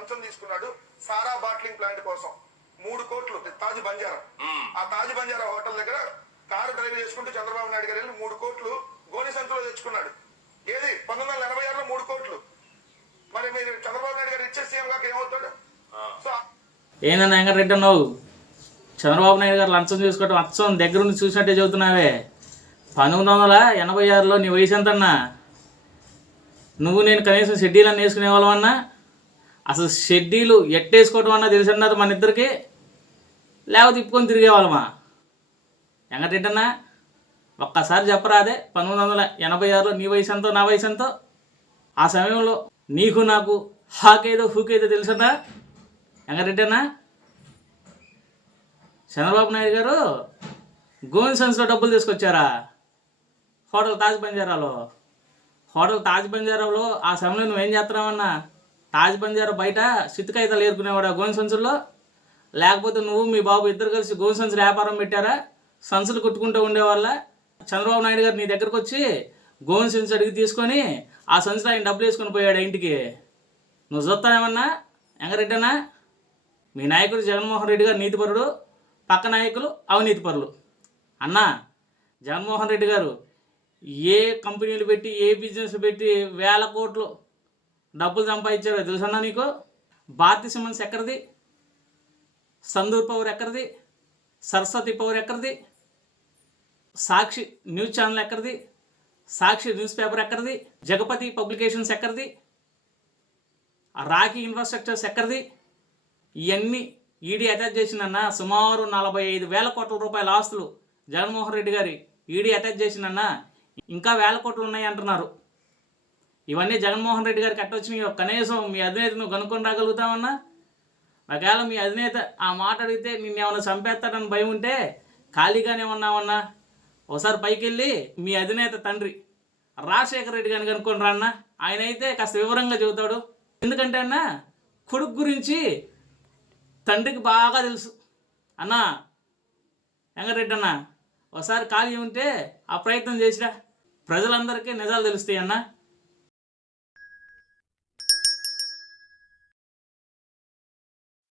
లంచం తీసుకున్నాడు సారా bottling plant కోసం 3 కోట్లు తాజ్ బంజారా. ఆ తాజ్ బంజారా హోటల్ దగ్గర కారు డ్రైవ్ చేసుకుంటూ చంద్రబాబు నాయుడు గారు వెళ్ళి 3 కోట్లు గోని సంచులో తెచ్చుకున్నాడు. ఏది 1986లో 3 కోట్లు. మరి మీరు చంద్రబాబు నాయుడు గారు ఇచ్చే సీఎం గారికి ఏమవుతాడు? సో ఏందన్నా వెంకటరెడ్డి అన్నావు? చంద్రబాబు నాయుడు గారు లంచం చూసుకోవటం అచ్చం దగ్గరుండి చూసినట్టే చెబుతున్నావే. 1986లో నీ వయసు ఎంతన్నా? నువ్వు నేను కనీసం షెడ్యూల్ అన్నీ వేసుకునే వాళ్ళమన్నా? అసలు షెడ్యూలు ఎట్టేసుకోవటం అన్నా తెలిసినది మన ఇద్దరికి, లేకపోతే తిప్పుకొని తిరిగేవాళ్ళమా? వెంకటరెడ్డి అన్నా ఒక్కసారి చెప్పరాదే, 1986లో నీ వయసు ఎంతో నా వయసు ఎంతో? ఆ సమయంలో నీకు నాకు హాకేదో హూకేదో తెలుసన్నా వెంకటరెడ్డి అన్నా? చంద్రబాబు నాయుడు గారు గోవింద్ సన్స్లో డబ్బులు తీసుకొచ్చారా? హోటల్ తాజ్ బంజారాలో. హోటల్ తాజ్ బంజారాలో ఆ సమయంలో నువ్వేం చేస్తున్నావన్నా? తాజ్ బంజారా బయట సిత్తుకాయితాలు ఏరుకునేవాడు గోవింద్ సంచుల్లో? లేకపోతే నువ్వు మీ బాబు ఇద్దరు కలిసి గోవింద్ సంచులు వ్యాపారం పెట్టారా? సంచులు కుట్టుకుంటూ ఉండేవాళ్ళ? చంద్రబాబు నాయుడు గారు నీ దగ్గరకు వచ్చి గోవింద్ సంచులు అడిగి తీసుకొని ఆ సంచులు ఆయన డబ్బులు వేసుకొని పోయాడు ఇంటికి. నువ్వు చూస్తానేమన్నా వెంకరెడ్డి అన్నా? మీ నాయకుడు జగన్మోహన్ రెడ్డి గారు నీతిపరుడు, పక్క నాయకులు అవినీతిపరులు. అన్నా జగన్మోహన్ రెడ్డి గారు ఏ కంపెనీలు పెట్టి ఏ బిజినెస్ పెట్టి వేల కోట్లు డబ్బులు సంపాదించారో తెలుసన్నా నీకు? భారతీ సిమెంట్స్ ఎక్కడిది? సందూర్ పవర్ ఎక్కడిది? సరస్వతి పవర్ ఎక్కడిది? సాక్షి న్యూస్ ఛానల్ ఎక్కడిది? సాక్షి న్యూస్ పేపర్ ఎక్కడిది? జగపతి పబ్లికేషన్స్ ఎక్కడిది? రాఖీ ఇన్ఫ్రాస్ట్రక్చర్స్ ఎక్కడిది? ఇవన్నీ ఈడీ అటాచ్ చేసిందన్నా. సుమారు 45,000 కోట్ల రూపాయల ఆస్తులు జగన్మోహన్ రెడ్డి గారి ఈడీ అటాచ్ చేసిందన్నా. ఇంకా 1,000 కోట్లు ఉన్నాయి అంటున్నారు. ఇవన్నీ జగన్మోహన్ రెడ్డి గారికి కట్టొచ్చినాయి. కనీసం మీ అధినేతను కనుక్కొని రాగలుగుతామన్నా? ఒకవేళ మీ అధినేత ఆ మాట అడిగితే నిన్నేమన్నా చంపేస్తాడని భయం ఉంటే ఖాళీగానే ఉన్నామన్నా. ఒకసారి పైకి వెళ్ళి మీ అధినేత తండ్రి రాజశేఖర రెడ్డి గారిని కనుక్కొని రా అన్న. ఆయన అయితే కాస్త వివరంగా చెబుతాడు. ఎందుకంటే అన్న కొడుకు గురించి తండ్రికి బాగా తెలుసు. అన్న వెంకటరెడ్డి అన్న ఒకసారి ఖాళీ ఉంటే ఆ ప్రయత్నం చేసిరా, ప్రజలందరికీ నిజాలు తెలుస్తాయి అన్న.